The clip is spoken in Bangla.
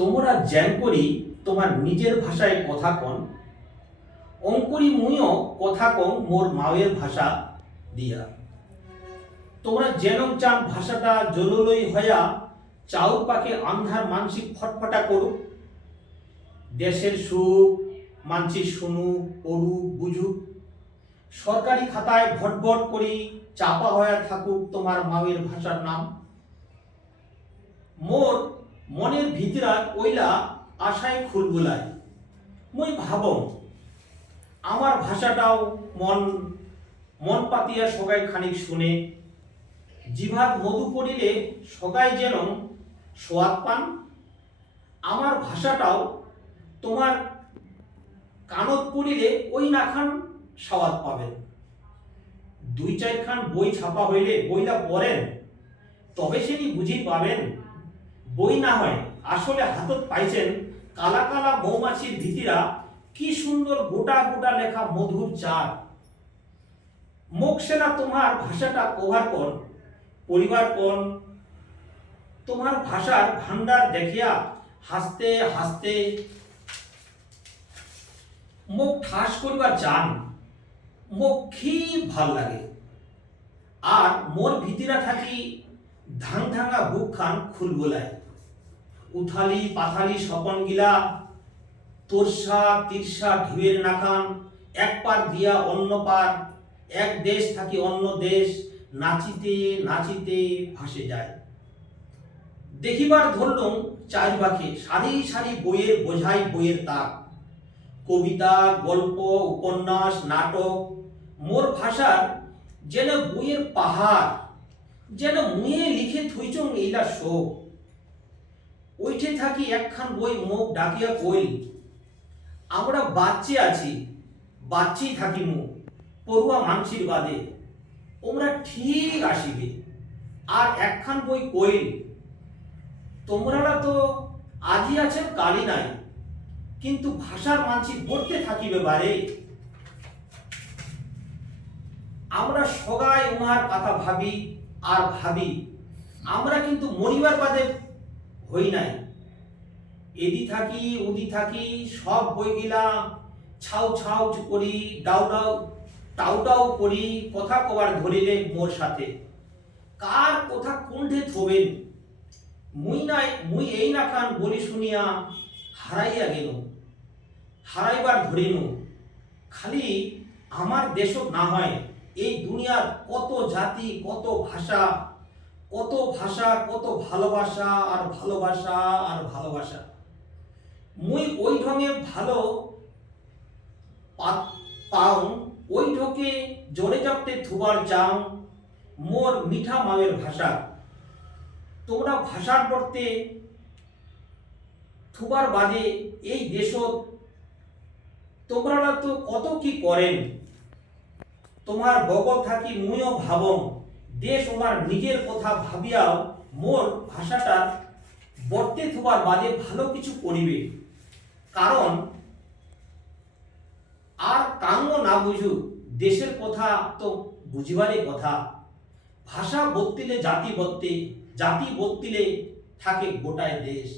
তোমরা জ্ঞান করি তোমার নিজের ভাষায় কথা কন। অঙ্কুরি মুইও কথা কম মোর মায়ের ভাষা দিয়া। তোমরা যেন চান ভাষাটা জললই হয়া চাউর পাকে আন্ধার মানসিক ফটফটা করুক দেশের সুখ মানসি শুনুক পড়ুক বুঝুক সরকারি খাতায় ভটভট করি চাপা হয়ে থাকুক তোমার মায়ের ভাষার নাম। মোর মনের ভিতরা ওইলা আশায় খুলগুলায় মই ভাবং, আমার ভাষাটাও মন মন পাতিয়া সবাই খানিক শুনে। জিভাত মধু পড়িলে সবাই যেন সোয়াদ পান। আমার ভাষাটাও তোমার কানত পড়িলে ওই নাখান স্বাদ পাবেন। দুই চারখান বই ছাপা হইলে বইটা পড়েন, তবে সেটি বুঝি পাবেন বই না হয়, আসলে হাতত পাইছেন কালা কালা মৌমাছির ভিতিরা, কি সুন্দর গোটা গোটা লেখা মধুর চার। মুখ সেনা তোমার ভাষাটা কভার কর, পরিবার কোন তোমার ভাষার ভান্ডার দেখিয়া হাসতে হাসতে মুখ ঠাস করিবার চান মুখ কি ভালো লাগে। আর মোর ভিতিরা থাকি ধাং ধাঙ্গা বুক খান খুলবুলায় উথালি, পাথালি স্বপন গিলা তোরসা, তিরসা, ঢিবের নাখান এক পার দিয়া অন্য পার, এক দেশ থাকি অন্য দেশ, নাচিতে নাচিতে ভাসে যায়। দেখিবার ধরলুম চারিপাখে, সারি সারি বইয়ের বোঝাই বইয়ের তাক। কবিতা, গল্প, উপন্যাস, নাটক, মোর ভাষার যেন বইয়ের পাহাড়, যেন মুয়ে লিখে থুইচং এইলা শোক। ওইঠে থাকি একখান বই, মুখ ডাকিয়া কই আমরা বাচ্চে আছি, বাচ্চেই থাকি মুখ, পড়ুয়া মানসির বাদে, তোমরা ঠিক আসিবে। আর একখান বই কইল তোমরা তো আজই আছেন, কালই নাই, কিন্তু ভাষার মানসি পড়তে থাকিবে বারে। আমরা সগাই উহার কথা ভাবি আর ভাবি, আমরা কিন্তু মরিবার বাদে হই নাই। এদি থাকি, উদি থাকি, সব বইগিলা ছাউ ছাউ করি, ডাউ ডাউ, টাউ টাউ করি, কথা কবার ধরিলে মোর সাথে। কার কথা কুণ্ঠে থবেন? মুই নাই, মুই এই না কান বলি শুনিয়া হারাইয়া গেল হারাইবার ধরিনু খালি আমার দেশত না হয়, এই দুনিয়ার কত জাতি, কত ভাষা কত ভাষা, কত ভালোবাসা আর ভালোবাসা আর ভালোবাসা। মুই ওই ঢঙে ভালো পাও ওই ঢোকে জোরে জপটে থুবার চাও মোর মিঠা মায়ের ভাষা। তোমরা ভাষার পড়তে থুবার বাদে এই দেশত, তোমরা তো কত কি করেন? তোমার বগল থাকি মুইও ভাবং। দেশ আমার নিজের কথা ভাবিয়াও মোর ভাষাটা বর্তে থোবার বাদে ভালো কিছু করিবে। কারণ আর কাঙ্গ না বুঝু, দেশের কথা তো বুঝিবারই কথা। ভাষা বর্তিলে জাতি বর্তে, জাতি বর্তিলে থাকে গোটায় দেশ।